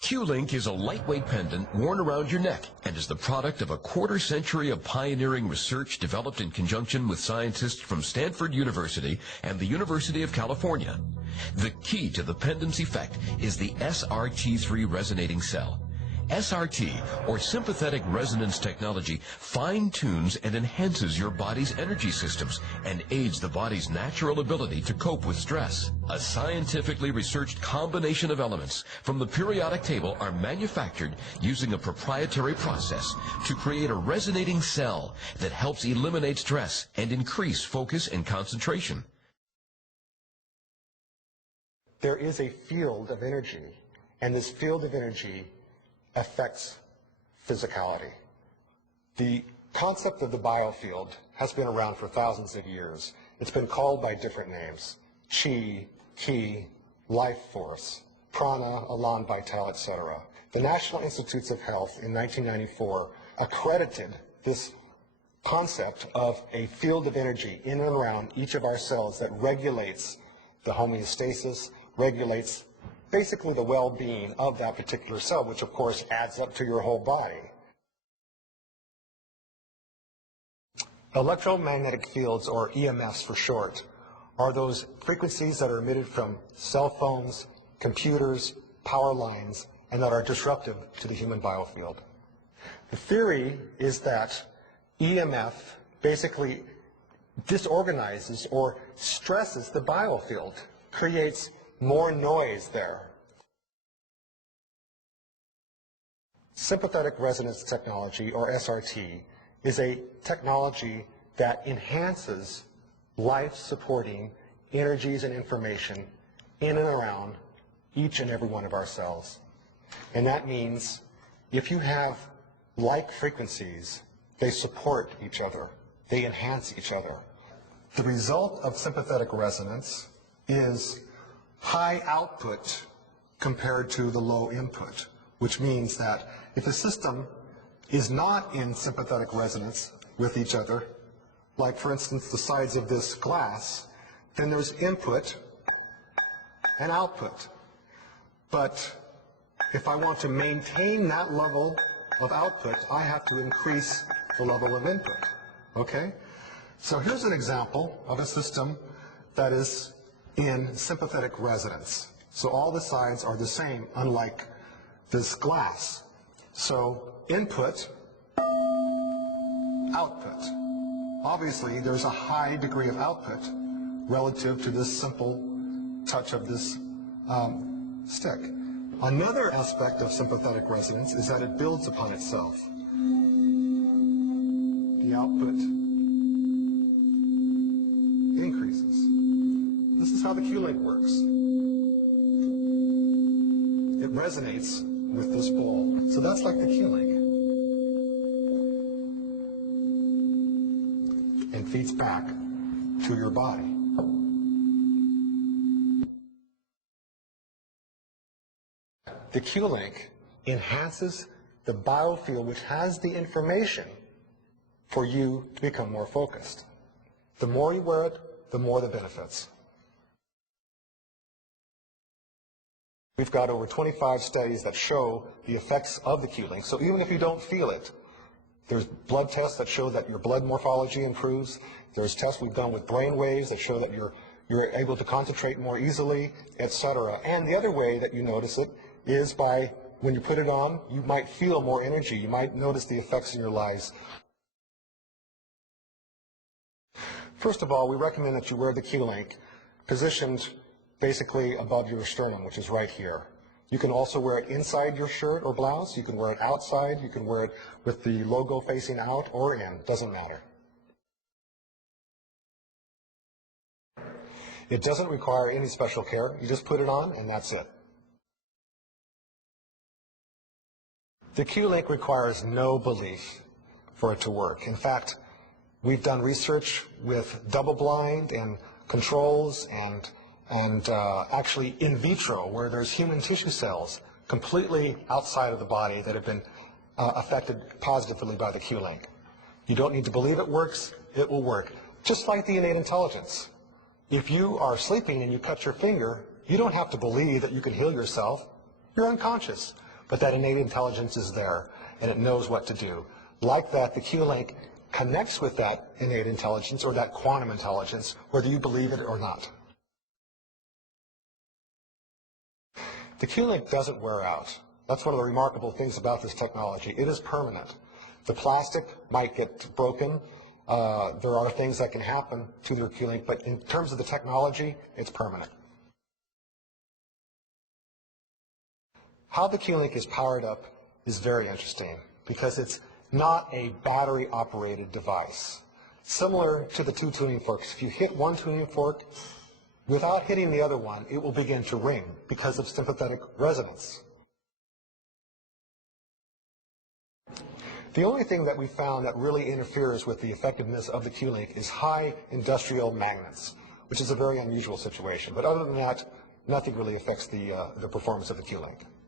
Q-Link is a lightweight pendant worn around your neck and is the product of a quarter-century of pioneering research developed in conjunction with scientists from Stanford University and the University of California. The key to the pendant's effect is the SRT3 resonating cell. SRT, or sympathetic resonance technology, fine-tunes and enhances your body's energy systems and aids the body's natural ability to cope with stress. A scientifically researched combination of elements from the periodic table are manufactured using a proprietary process to create a resonating cell that helps eliminate stress and increase focus and concentration. There is a field of energy, and this field of energy affects physicality. The concept of the biofield has been around for thousands of years. It's been called by different names: chi, ki, life force, prana, elan vital, etc. The National Institutes of Health in 1994 accredited this concept of a field of energy in and around each of our cells that regulates the homeostasis, regulates basically the well-being of that particular cell, which of course adds up to your whole body. Electromagnetic fields, or EMFs for short, are those frequencies that are emitted from cell phones, computers, power lines, and that are disruptive to the human biofield. The theory is that EMF basically disorganizes or stresses the biofield, creates more noise there. Sympathetic resonance technology, or SRT, is a technology that enhances life-supporting energies and information in and around each and every one of our cells. And that means if you have like frequencies, they support each other, they enhance each other. The result of sympathetic resonance is high output compared to the low input, which means that if the system is not in sympathetic resonance with each other, like for instance the sides of this glass, then there's input and output. But if I want to maintain that level of output, I have to increase the level of input. Okay? So here's an example of a system that is in sympathetic resonance. So all the sides are the same, unlike this glass. So input, output. Obviously, there's a high degree of output relative to this simple touch of this stick. Another aspect of sympathetic resonance is that it builds upon itself. The output increases. This is how the Q-Link works. It resonates with this ball. So that's like the Q-Link. And feeds back to your body. The Q-Link enhances the biofield, which has the information for you to become more focused. The more you wear it, the more the benefits. We've got over 25 studies that show the effects of the Q-Link. So even if you don't feel it, there's blood tests that show that your blood morphology improves. There's tests we've done with brain waves that show that you're able to concentrate more easily, etc. And the other way that you notice it is by, when you put it on, you might feel more energy. You might notice the effects in your lives. First of all, we recommend that you wear the Q-Link positioned basically above your sternum, which is right here. You can also wear it inside your shirt or blouse. You can wear it outside. You can wear it with the logo facing out or in. Doesn't matter. It doesn't require any special care. You just put it on and that's it. The Q-Link requires no belief for it to work. In fact, we've done research with double-blind and controls and actually in vitro, where there's human tissue cells completely outside of the body that have been affected positively by the Q-Link. You don't need to believe it works, it will work. Just like the innate intelligence. If you are sleeping and you cut your finger, you don't have to believe that you can heal yourself. You're unconscious. but that innate intelligence is there and it knows what to do. Like that, the Q-link connects with that innate intelligence or that quantum intelligence, whether you believe it or not. The Q-link doesn't wear out. That's one of the remarkable things about this technology. It is permanent. The plastic might get broken. There are things that can happen to the Q-link, but in terms of the technology, it's permanent. How the Q-link is powered up is very interesting because it's not a battery-operated device. Similar to the two tuning forks, if you hit one tuning fork, without hitting the other one, it will begin to ring because of sympathetic resonance. The only thing that we found that really interferes with the effectiveness of the Q-link is high industrial magnets, which is a very unusual situation. But other than that, nothing really affects the performance of the Q-link.